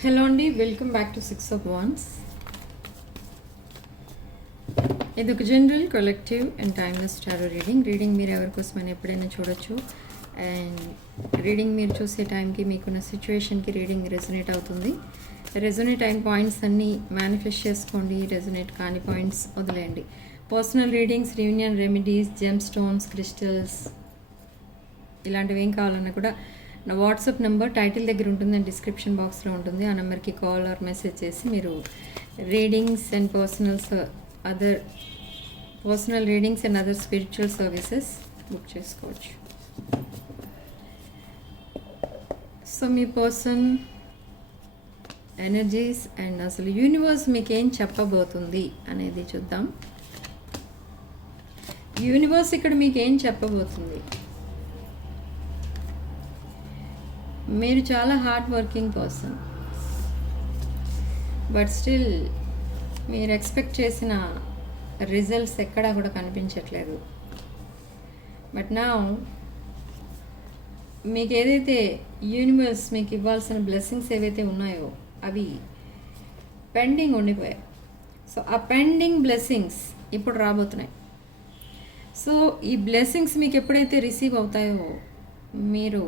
Hello అండి, welcome back to 6 of Wands. ఇది ఒక general collective and timeless tarot reading మీరు ఎవరి కోసమైనా ఎప్పుడైనా చూడొచ్చు. అండ్ రీడింగ్ మీరు చూసే టైంకి మీకున్న సిచ్యువేషన్కి రీడింగ్ రెజొనేట్ అవుతుంది. రెజొనేట్ అయిన పాయింట్స్ అన్నీ మేనిఫెస్ట్ చేసుకోండి, రెజొనేట్ కాని పాయింట్స్ వదిలేయండి. Personal readings, reunion remedies, gem stones, crystals ఇలాంటివి ఏం కావాలన్నా కూడా నా వాట్సాప్ నెంబర్ టైటిల్ దగ్గర ఉంటుంది అండ్ డిస్క్రిప్షన్ బాక్స్లో ఉంటుంది. ఆ నెంబర్కి కాల్ ఆర్ మెసేజ్ చేసి మీరు readings and personal readings and other spiritual services book చేసుకోవచ్చు. సో మీ పర్సన్ ఎనర్జీస్ అండ్ అసలు యూనివర్స్ మీకు ఏం చెప్పబోతుంది అనేది చూద్దాం. యూనివర్స్ ఇక్కడ మీకు ఏం చెప్పబోతుంది? మీరు చాలా hard working person, but still మీరు ఎక్స్పెక్ట్ చేసిన రిజల్ట్స్ ఎక్కడా కూడా కనిపించట్లేదు. బట్ నా మీకు ఏదైతే యూనివర్స్ మీకు ఇవ్వాల్సిన బ్లెస్సింగ్స్ ఏవైతే ఉన్నాయో అవి పెండింగ్ ఉండిపోయాయి. సో ఆ పెండింగ్ బ్లెస్సింగ్స్ ఇప్పుడు రాబోతున్నాయి. సో ఈ బ్లెస్సింగ్స్ మీకు ఎప్పుడైతే రిసీవ్ అవుతాయో మీరు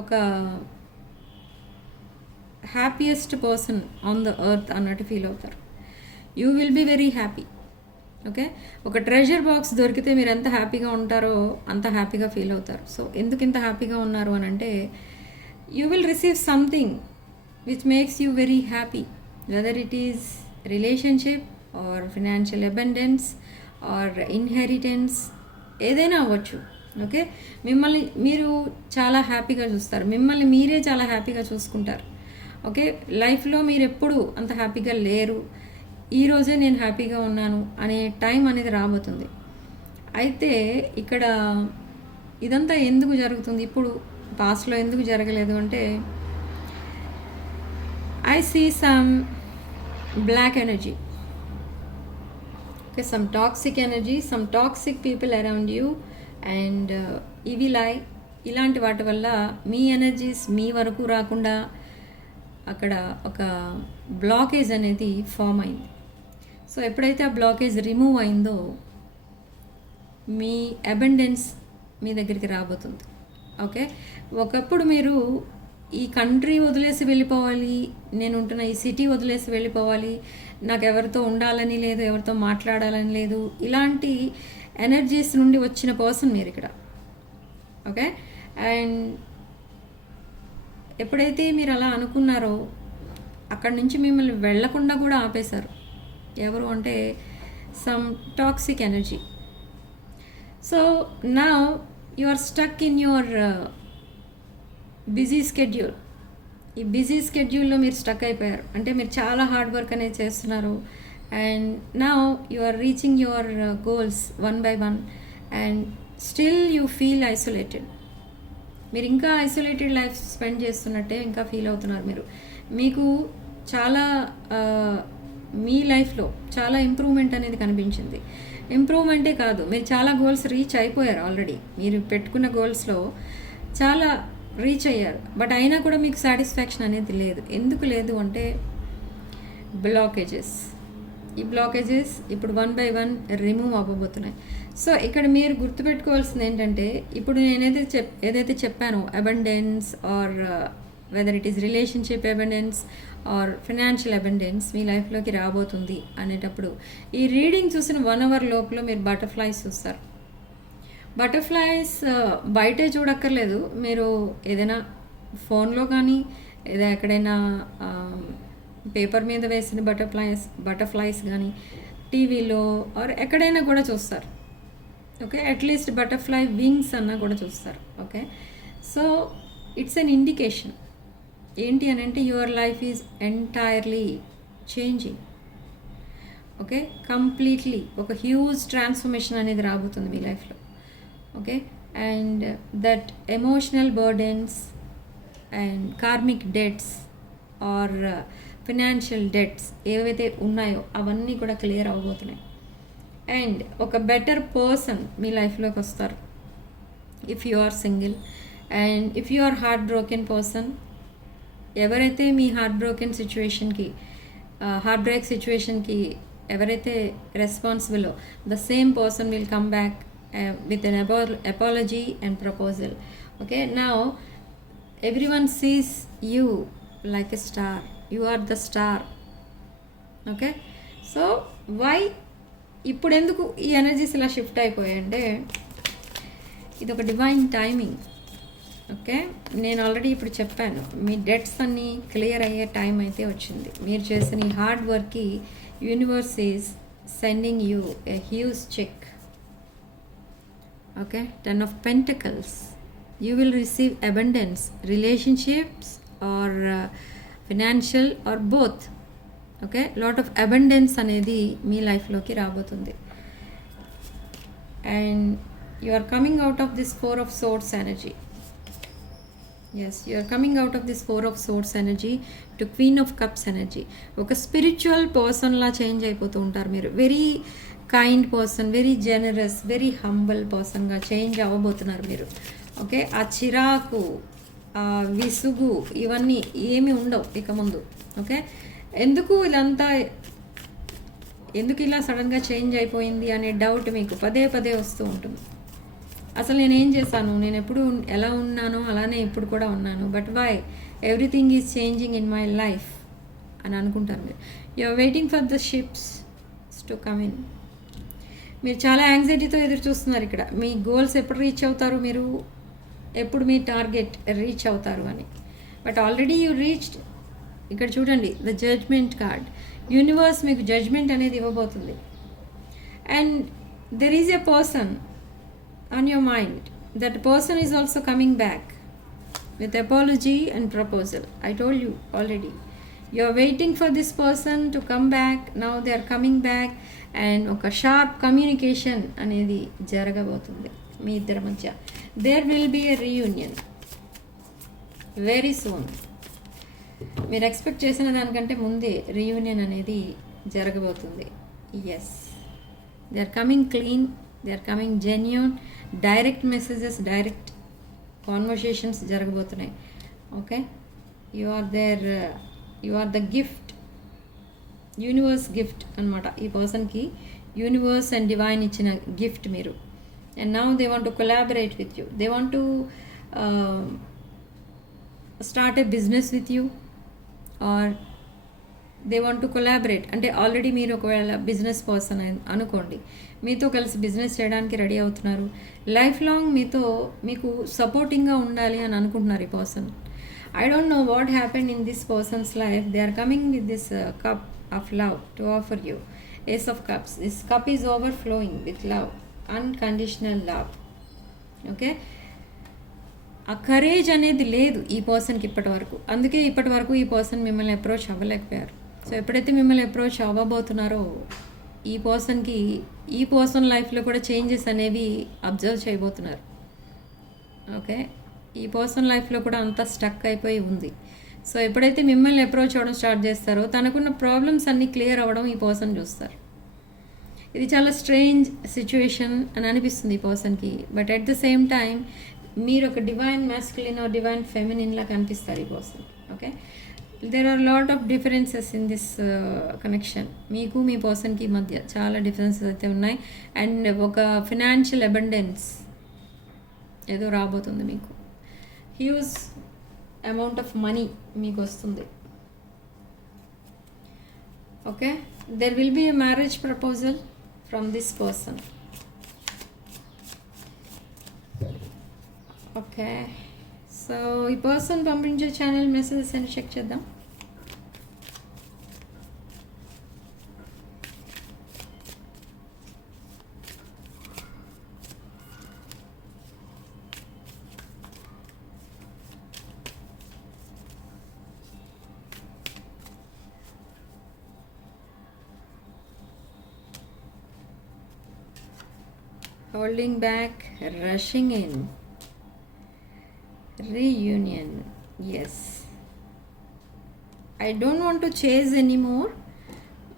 ఒక happiest person on the earth అన్నట్టు ఫీల్ అవుతారు. You will be very happy. Okay, ఒక ట్రెజర్ బాక్స్ దొరికితే మీరు ఎంత హ్యాపీగా ఉంటారో అంత హ్యాపీగా ఫీల్ అవుతారు. సో ఎందుకు ఇంత హ్యాపీగా ఉన్నారు అని అంటే you will receive something which makes you very happy, whether it is relationship or financial abundance or inheritance, ఏదైనా అవ్వచ్చు. ఓకే, మిమ్మల్ని మీరు చాలా హ్యాపీగా చూస్తారు, మిమ్మల్ని మీరే చాలా హ్యాపీగా చూసుకుంటారు. ఓకే, లైఫ్లో మీరు ఎప్పుడు అంత హ్యాపీగా లేరు, ఈరోజే నేను హ్యాపీగా ఉన్నాను అనే టైం అనేది రాబోతుంది. అయితే ఇక్కడ ఇదంతా ఎందుకు జరుగుతుంది, ఇప్పుడు పాస్ట్లో ఎందుకు జరగలేదు అంటే I see some black energy. Okay, some toxic energy, some toxic people around you and ఇలాంటి వాటి వల్ల మీ ఎనర్జీస్ మీ వరకు రాకుండా అక్కడ ఒక బ్లాకేజ్ అనేది ఫామ్ అయింది. సో ఎప్పుడైతే ఆ బ్లాకేజ్ రిమూవ్ అయిందో మీ అబండెన్స్ మీ దగ్గరికి రాబోతుంది. ఓకే, ఒకప్పుడు మీరు ఈ కంట్రీ వదిలేసి వెళ్ళిపోవాలి, నేను ఉంటున్న ఈ సిటీ వదిలేసి వెళ్ళిపోవాలి, నాకు ఎవరితో ఉండాలని లేదు, ఎవరితో మాట్లాడాలని లేదు, ఇలాంటి ఎనర్జీస్ నుండి వచ్చిన పర్సన్ మీరు ఇక్కడ. ఓకే, అండ్ ఎప్పుడైతే మీరు అలా అనుకున్నారో అక్కడి నుంచి మిమ్మల్ని వెళ్లకుండా కూడా ఆపేశారు. ఎవరు అంటే some toxic energy. So now you are stuck in your busy schedule. ఈ బిజీ స్కెడ్యూల్లో మీరు స్టక్ అయిపోయారు. అంటే మీరు చాలా హార్డ్ వర్క్ అనేది చేస్తున్నారు and now you are reaching your goals one by one and still you feel isolated. మీరు ఇంకా ఐసోలేటెడ్ లైఫ్ స్పెండ్ చేస్తున్నట్టే ఇంకా ఫీల్ అవుతున్నారు. మీకు చాలా మీ లైఫ్లో చాలా ఇంప్రూవ్మెంట్ అనేది కనిపించింది. ఇంప్రూవ్మెంటే కాదు, మీరు చాలా గోల్స్ రీచ్ అయిపోయారు ఆల్రెడీ. మీరు పెట్టుకున్న గోల్స్లో చాలా రీచ్ అయ్యారు, బట్ అయినా కూడా మీకు సాటిస్ఫాక్షన్ అనేది లేదు. ఎందుకు లేదు అంటే బ్లాకేజెస్. ఈ బ్లాకేజెస్ ఇప్పుడు 1 by 1 రిమూవ్ అవ్వబోతున్నాయి. సో ఇక్కడ మీరు గుర్తుపెట్టుకోవాల్సింది ఏంటంటే ఇప్పుడు నేను ఏదైతే చెప్పానో abundance or whether it is relationship abundance or financial abundance మీ లైఫ్లోకి రాబోతుంది అనేటప్పుడు ఈ రీడింగ్ చూసిన 1 hour లోపల మీరు బటర్ఫ్లైస్ చూస్తారు. బటర్ఫ్లైస్ బయటే చూడక్కర్లేదు, మీరు ఏదైనా ఫోన్లో కానీ ఏదో ఎక్కడైనా పేపర్ మీద వేసిన బటర్ఫ్లైస్ కానీ టీవీలో ఆర్ ఎక్కడైనా కూడా చూస్తారు. ఓకే, అట్లీస్ట్ బటర్ఫ్లై వింగ్స్ అన్నా కూడా చూస్తారు. Okay, so it's an indication ఏంటి అని అంటే your life is entirely changing. Okay, completely ఒక హ్యూజ్ ట్రాన్స్ఫర్మేషన్ అనేది రాబోతుంది మీ లైఫ్లో. Okay, and that emotional burdens and karmic debts or financial debts ఏవైతే ఉన్నాయో అవన్నీ కూడా క్లియర్ అవ్వబోతున్నాయి. అండ్ ఒక బెటర్ పర్సన్ మీ లైఫ్లోకి వస్తారు. If you are single and if you are heart broken person, ఎవరైతే మీ హార్ట్ బ్రోకెన్ సిచ్యువేషన్కి, హార్ట్ బ్రేక్ సిచ్యువేషన్కి ఎవరైతే రెస్పాన్సిబుల్లో, the same person will come back with an apology and proposal. Okay, now everyone sees you like a star. You are the star. Okay, so why ఇప్పుడు ఎందుకు ఈ energies ఇలా shift అయిపోయాయంటే ఇది ఒక డివైన్ టైమింగ్. ఓకే, నేను already ఇప్పుడు చెప్పాను, మీ డెట్స్ అన్నీ క్లియర్ అయ్యే టైం అయితే వచ్చింది. మీరు చేసిన ఈ హార్డ్ వర్క్కి universe is sending you a huge cheque. Okay, 10 of Pentacles. You will receive abundance, relationships or financial or both. Okay, lot of abundance అనేది మీ లైఫ్లోకి రాబోతుంది. And you are coming out of this 4 of Swords energy. Yes, you are coming out of this 4 of Swords energy to Queen of Cups energy. ఒక spiritual పర్సన్లా change అయిపోతూ ఉంటారు మీరు. Very kind person, very generous, very humble పర్సన్గా change అవ్వబోతున్నారు మీరు. Okay, ఆ చిరాకు, ఆ విసుగు ఇవన్నీ ఏమీ ఉండవు ఇక ముందు. ఓకే, ఎందుకు ఇలా సడన్గా చేంజ్ అయిపోయింది అనే డౌట్ మీకు పదే పదే వస్తూ ఉంటుంది. అసలు నేనేం చేశాను, నేను ఎప్పుడు ఎలా ఉన్నానో అలానే ఇప్పుడు కూడా ఉన్నాను, but why everything is changing in my life అని అనుకుంటారు మీరు. You are waiting for the ships to come in. మీరు చాలా యాంగ్జైటీతో ఎదురు చూస్తున్నారు ఇక్కడ. మీ గోల్స్ ఎప్పుడు రీచ్ అవుతారు, మీరు ఎప్పుడు మీ టార్గెట్ రీచ్ అవుతారు అని. But already you reached. ఇక్కడ చూడండి, ద జడ్జ్మెంట్ కార్డ్. యూనివర్స్ మీకు జడ్జ్మెంట్ అనేది ఇవ్వబోతుంది. And there is a person on your mind. That person is also coming back with apology and proposal. I told you already. You are waiting for this person to come back. Now they are coming back. And ఒక sharp communication అనేది జరగబోతుంది మీ ఇద్దరి మధ్య. There will be a reunion very soon. మీరు expect చేసిన దానికంటే ముందే రీయూనియన్ అనేది జరగబోతుంది. Yes, they are coming clean, they are coming genuine. Direct messages, direct conversations జరగబోతున్నాయి. Okay, you are the gift, universe gift అనమాట. ఈ పర్సన్కి యూనివర్స్ అండ్ డివైన్ ఇచ్చిన గిఫ్ట్ మీరు. And now they want to collaborate with you. They want to start a business with you or they want to collaborate. అంటే already మీరు ఒకవేళ business person అనుకోండి, మీతో కలిసి బిజినెస్ చేయడానికి రెడీ అవుతున్నారు. లైఫ్ లాంగ్ మీకు సపోర్టింగ్గా ఉండాలి అని అనుకుంటున్నారు ఈ person. I don't know what happened in this person's life. They are coming with this cup of love to offer you. Ace of Cups. This cup is overflowing with love, unconditional love. Okay, ఆ courage అనేది లేదు ఈ పర్సన్కి ఇప్పటి వరకు. అందుకే ఇప్పటి వరకు ఈ పర్సన్ మిమ్మల్ని అప్రోచ్ అవ్వలేకపోయారు. సో ఎప్పుడైతే మిమ్మల్ని అప్రోచ్ అవ్వబోతున్నారో ఈ పర్సన్ లైఫ్లో కూడా చేంజెస్ అనేవి అబ్జర్వ్ చేయబోతున్నారు. ఓకే, ఈ పర్సన్ లైఫ్లో కూడా అంతా స్టక్ అయిపోయి ఉంది. సో ఎప్పుడైతే మిమ్మల్ని అప్రోచ్ అవ్వడం స్టార్ట్ చేస్తారో తనకున్న ప్రాబ్లమ్స్ అన్నీ క్లియర్ అవ్వడం ఈ పర్సన్ చూస్తారు. ఇది చాలా స్ట్రేంజ్ సిచ్యువేషన్ అని అనిపిస్తుంది ఈ పర్సన్కి. But at the same time మీరు ఒక డివైన్ మ్యాస్కులిన్ ఆర్ డివైన్ ఫెమినిన్లా కనిపిస్తారు ఈ person. Okay, there are lot of differences in this connection. మీకు మీ పర్సన్కి మధ్య చాలా డిఫరెన్సెస్ అయితే ఉన్నాయి. అండ్ ఒక ఫినాన్షియల్ అబండెన్స్ ఏదో రాబోతుంది మీకు. హ్యూజ్ అమౌంట్ ఆఫ్ మనీ మీకు వస్తుంది. Okay, there will be a marriage proposal from this person. Okay, so ఈ పర్సన్ పంపించే ఛానల్ మెసేజెస్ అని చెక్ చేద్దాం. Holding back, rushing in, reunion. Yes, I don't want to chase anymore,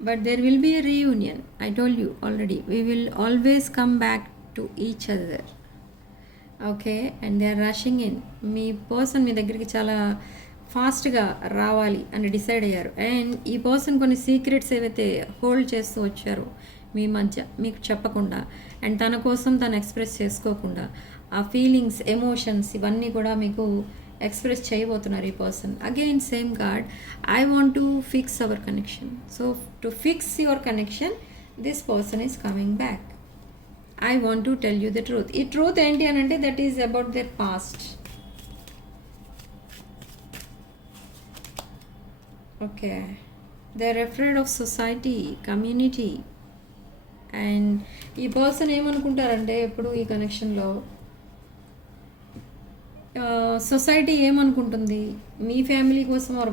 but there will be a reunion. I told you already, we will always come back to each other. Okay. And they are rushing in. మీ person మీ దగ్గరికి చాలా ఫాస్ట్గా రావాలి అని decide అయ్యారు. And ఈ person కొన్ని సీక్రెట్స్ ఏవైతే హోల్డ్ చేస్తూ వచ్చారో మీ మధ్య మీకు చెప్పకుండా, అండ్ తన కోసం తను ఎక్స్ప్రెస్ చేసుకోకుండా, ఆ ఫీలింగ్స్, ఎమోషన్స్ ఇవన్నీ కూడా మీకు ఎక్స్ప్రెస్ చేయబోతున్నారు ఈ person. Again same card, I want to fix our connection. So to fix your connection this person is coming back. I want to tell you the truth. ఈ truth ఏంటి అని అంటే that is about their past. Okay, they are afraid of society, community. And ఈ person ఏమనుకుంటారంటే ఎప్పుడు ఈ కనెక్షన్లో society ఏమనుకుంటుంది, మీ ఫ్యామిలీ కోసం ఆర్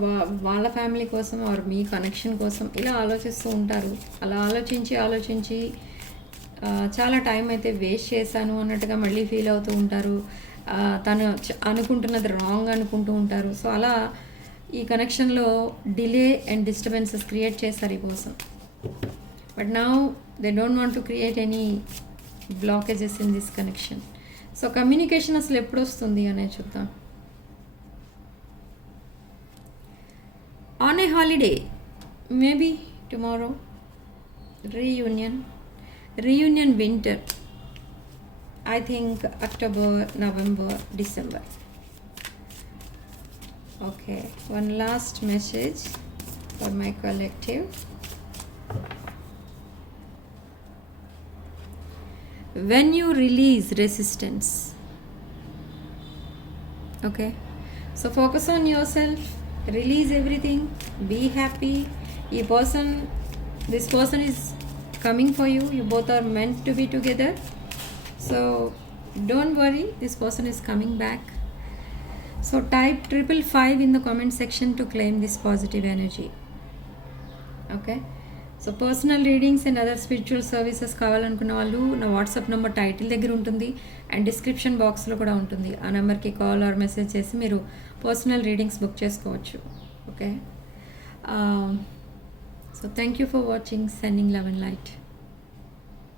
వాళ్ళ ఫ్యామిలీ కోసం ఆర్ మీ కనెక్షన్ కోసం ఇలా ఆలోచిస్తూ ఉంటారు. అలా ఆలోచించి చాలా టైం అయితే వేస్ట్ చేశాను అన్నట్టుగా మళ్ళీ ఫీల్ అవుతూ ఉంటారు. తను అనుకుంటున్నది రాంగ్ అనుకుంటూ ఉంటారు. సో అలా ఈ కనెక్షన్లో డిలే అండ్ డిస్టర్బెన్సెస్ క్రియేట్ చేస్తారు ఈ person. But now they don't want to create any blockages in this connection. So communication అసలు ఎప్పుడు వస్తుంది అనేది చూద్దాం. On a holiday, maybe tomorrow. Reunion winter, I think October, November, December. Okay, one last message for my collective. When you release resistance, okay, so focus on yourself, release everything, be happy. This person is coming for you. You both are meant to be together, so don't worry, this person is coming back. So type 555 in the comment section to claim this positive energy. Okay, so personal readings and other spiritual services కావాలనుకున్న వాళ్ళు నా WhatsApp number title దగ్గర ఉంటుంది and description బాక్స్లో కూడా ఉంటుంది. ఆ నెంబర్కి కాల్ ఆర్ మెసేజ్ చేసి మీరు పర్సనల్ రీడింగ్స్ బుక్ చేసుకోవచ్చు. Okay, so thank you for watching. Sending love and light.